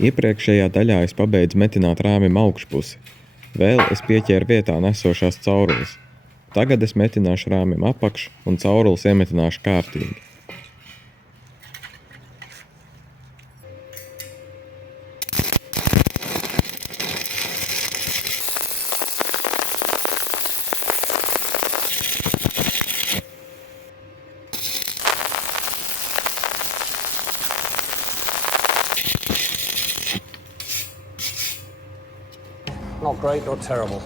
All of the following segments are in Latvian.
Iepriekšējā daļā es pabeidzu metināt rāmim augšpusi. Vēl es pieķēru vietā nesošās caurules. Tagad es metināšu rāmim apakšu un caurules iemetināšu kārtīgi. Not great or terrible.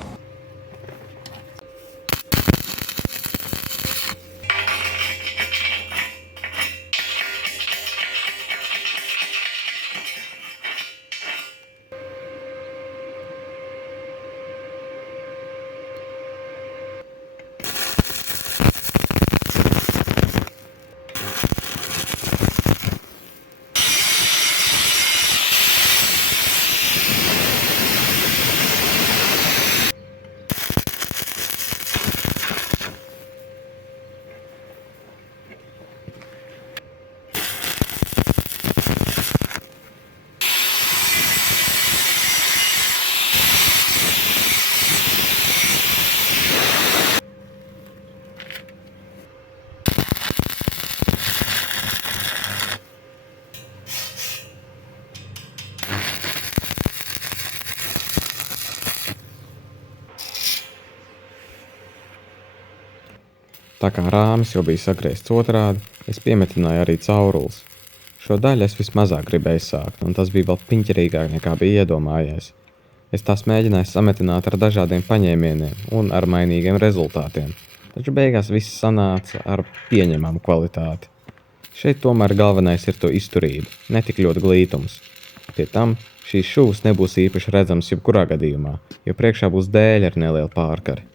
Tā kā rāmis jau bija sagriezts otrādi, es piemetināju arī caurules. Šo daļu es vismazāk gribēju sākt, un tas bija vēl piņķerīgāk nekā bija iedomājies. Es tās mēģināju sametināt ar dažādiem paņēmieniem un ar mainīgiem rezultātiem, taču beigās viss sanāca ar pieņemamu kvalitāti. Šeit tomēr galvenais ir to izturība, ne tik ļoti glītums. Pie tam šīs šūs nebūs īpaši redzams jebkurā gadījumā, jo priekšā būs dēļi ar nelielu pārkari.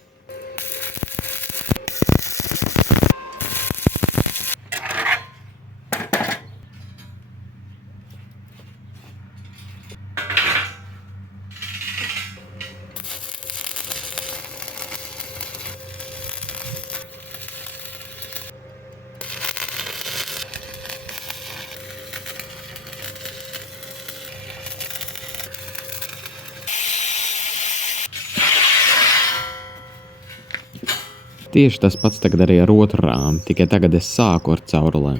Tieši tas pats tagad arī ar otru rāmi, tikai tagad es sāku ar caurulēm.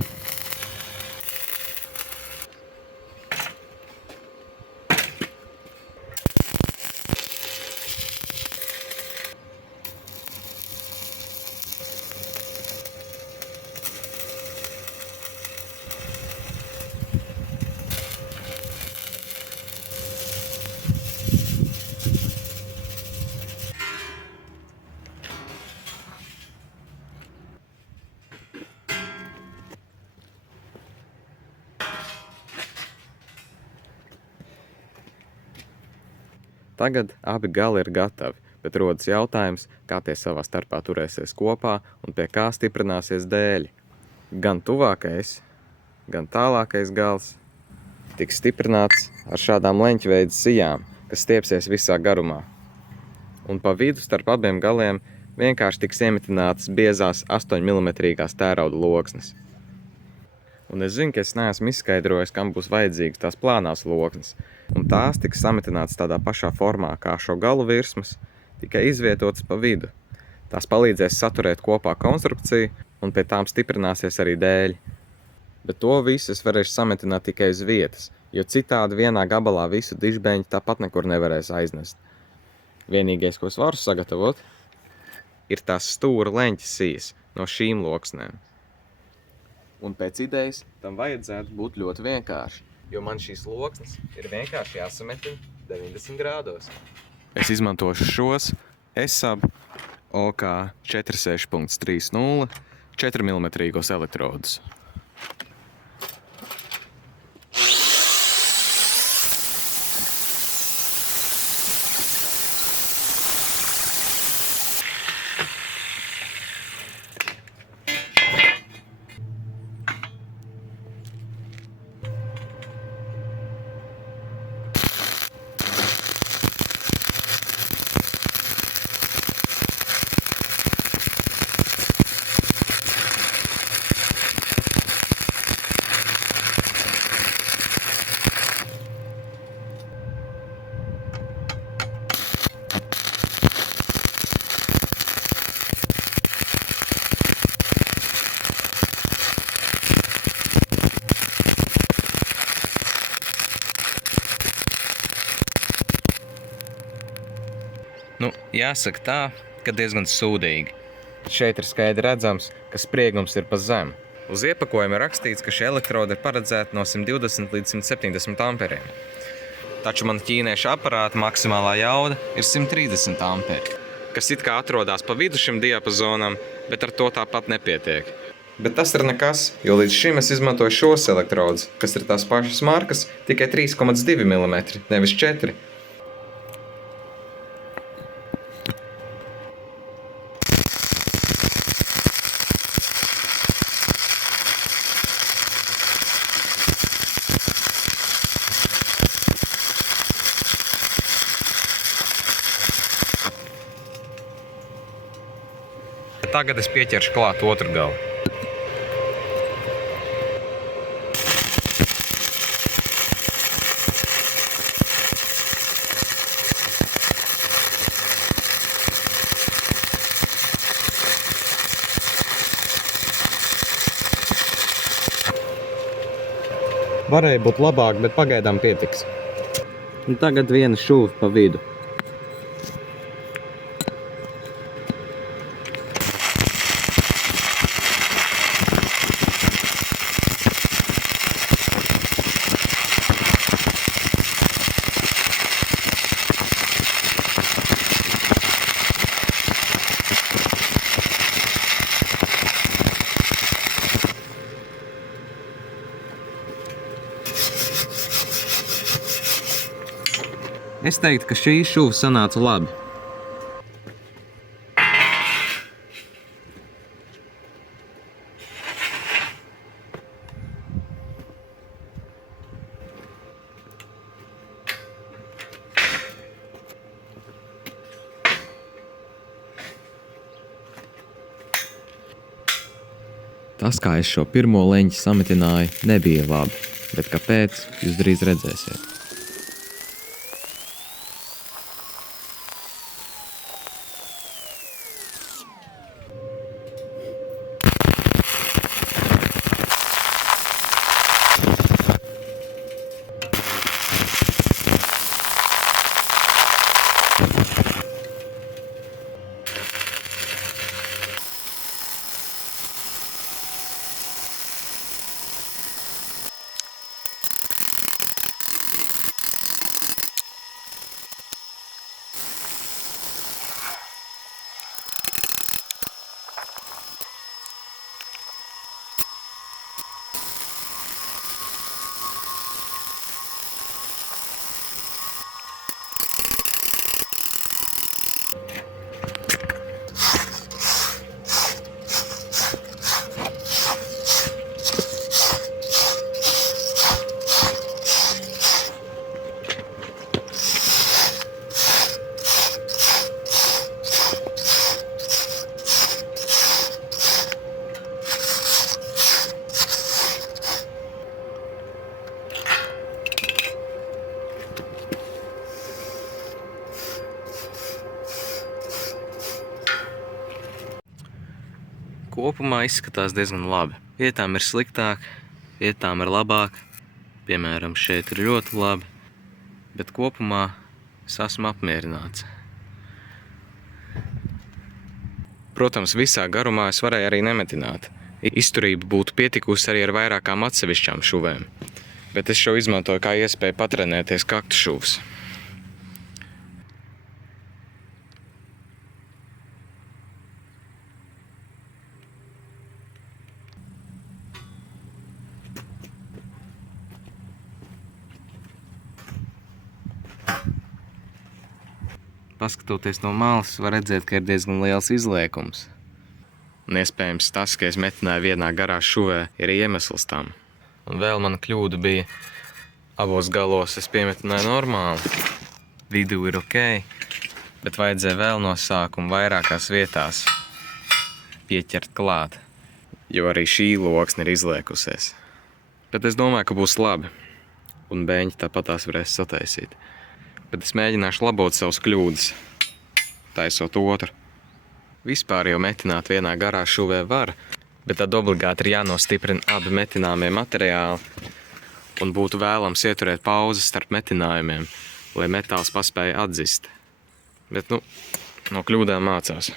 Tagad abi gali ir gatavi, bet rodas jautājums, kā tie savā starpā turēsies kopā un pie kā stiprināsies dēļi. Gan tuvākais, gan tālākais gals tiks stiprināts ar šādām leņķveida sijām, kas stiepsies visā garumā. Un pa vidu starp abiem galiem vienkārši tiks iemetinātas biezās 8 mm tērauda loksnes. Un es zinu, ka es neesmu izskaidrojis, kam būs vajadzīgas tās plānās loksnes, un tās tiks sametinātas tādā pašā formā kā šo galu virsmas, tikai izvietotas pa vidu. Tās palīdzēs saturēt kopā konstrukciju, un pie tām stiprināsies arī dēļi. Bet to visu es varēšu sametināt tikai uz vietas, jo citādi vienā gabalā visu dižbeņu tāpat nekur nevarēs aiznest. Vienīgais, ko es varu sagatavot, ir tās stūra leņķa sijas no šīm loksnēm. Un pēc idejas tam vajadzētu būt ļoti vienkārši, jo man šīs loksnes ir vienkārši jāsametina 90 grādos. Es izmantošu šos ESAB OK 46.30 4 mm elektrodus. Jāsaka tā, ka diezgan sūdīgi. Šeit ir skaidri redzams, ka spriegums ir pa zemu. Uz iepakojuma ir rakstīts, ka šie elektrodi ir paredzēti no 120 līdz 170 amperiem. Taču man ķīniešu aparāta maksimālā jauda ir 130 amperi, kas it kā atrodas pa vidu šim diapazonam, bet ar to tāpat nepietiek. Bet tas ir nekas, jo līdz šim es izmantoju šos elektrodus, kas ir tās pašas markas, tikai 3,2 mm, nevis 4. Tagad es pieķeršu klāt otru galu. Varēja būt labāk, bet pagaidām pietiks. Un tagad viena šūve pa vidu. Es teiktu, ka šī šuva sanāca labi. Tas, kā es šo pirmo leņķi sametināju, nebija labi, bet kāpēc, jūs drīz redzēsiet. Kopumā izskatās diezgan labi. Vietām ir sliktāk, vietām ir labāk. Piemēram, šeit ir ļoti labi, bet kopumā es esmu apmierināts. Protams, visā garumā es varēju arī nemetināt. Izturība būtu pietikusi arī ar vairākām atsevišķām šuvēm, bet es šo izmantoju kā iespēju patrenēties kaktu šuvas. Paskatoties no malas, var redzēt, ka ir diezgan liels izliekums. Un iespējams tas, ka es metināju vienā garā šuvē, ir iemesls tam. Un vēl mana kļūda bija, abos galos es piemetināju normāli. Vidū ir ok, bet vajadzēja vēl no sākuma vairākās vietās pieķert klāt, jo arī šī loksne ir izliekusies. Bet es domāju, ka būs labi, un bēņi tāpat tās varēs sataisīt. Bet es mēģināšu labot savus kļūdas, taisot otru. Vispār jau metināt vienā garā šuvē var, bet tad obligāti ir jānostiprina abi metināmie materiāli un būtu vēlams ieturēt pauzes starp metinājumiem, lai metāls paspēja atzist. Bet, No kļūdām mācās.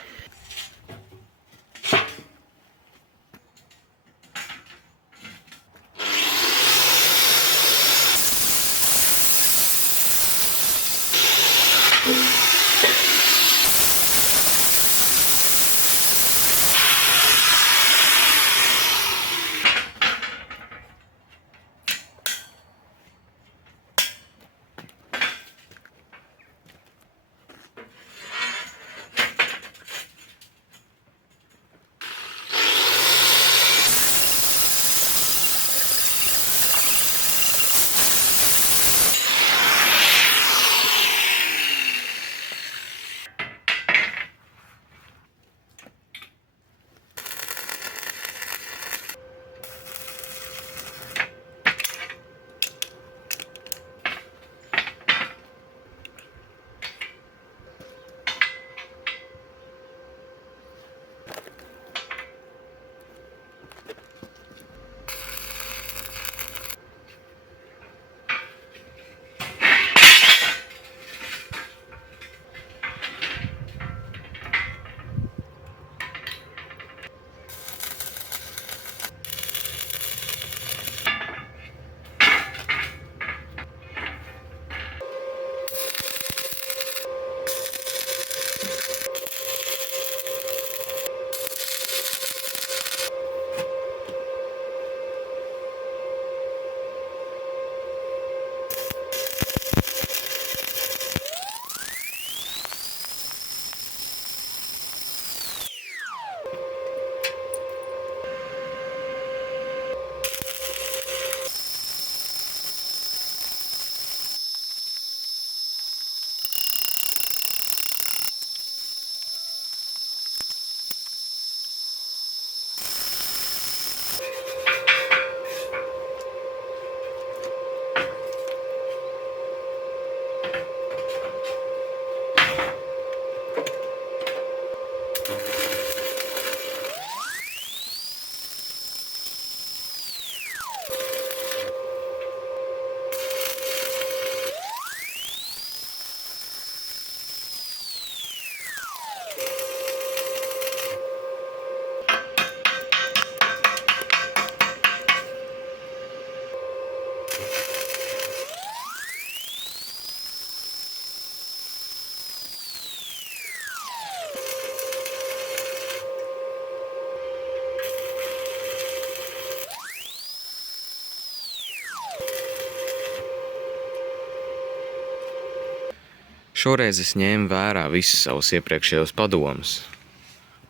Šoreiz es ņēmu vērā visus savus iepriekšējos padomus,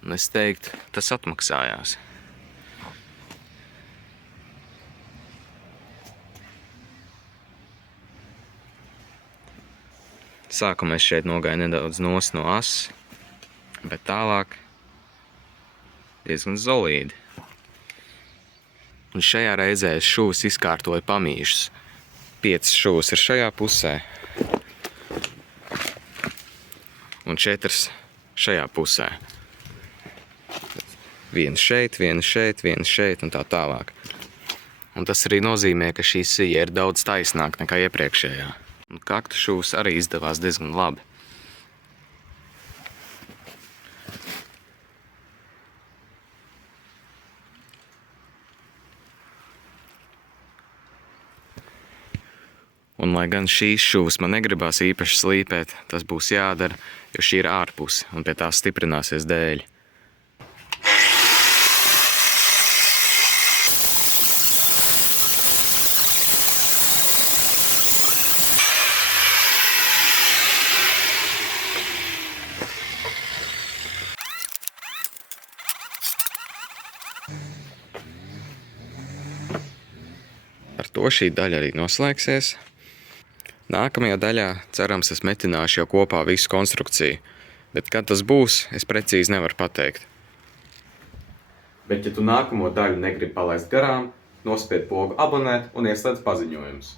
un es teiktu, tas atmaksājās. Sākumā es šeit nogāju nedaudz nost no asas, bet tālāk diezgan solīdi. Un šajā reizē es šūs izkārtoju pamīšus. 5 šūs ir šajā pusē. Un 4 šajā pusē. Viena šeit, viena šeit, viena šeit un tā tālāk. Un tas arī nozīmē, ka šī sija ir daudz taisnāka nekā iepriekšējā. Un kaktu šūs arī izdevās diezgan labi. Un lai gan šīs šūs man negribās īpaši slīpēt, tas būs jādara, jo šī ir ārpuse un pie tās stiprināsies dēļi. Ar to šī daļa arī noslēgsies. Nākamajā daļā, cerams, es metināšu jau kopā visu konstrukciju, bet kad tas būs, es precīzi nevaru pateikt. Bet, ja tu nākamo daļu negribi palaist garām, nospied pogu abonēt un ieslēdz paziņojumus.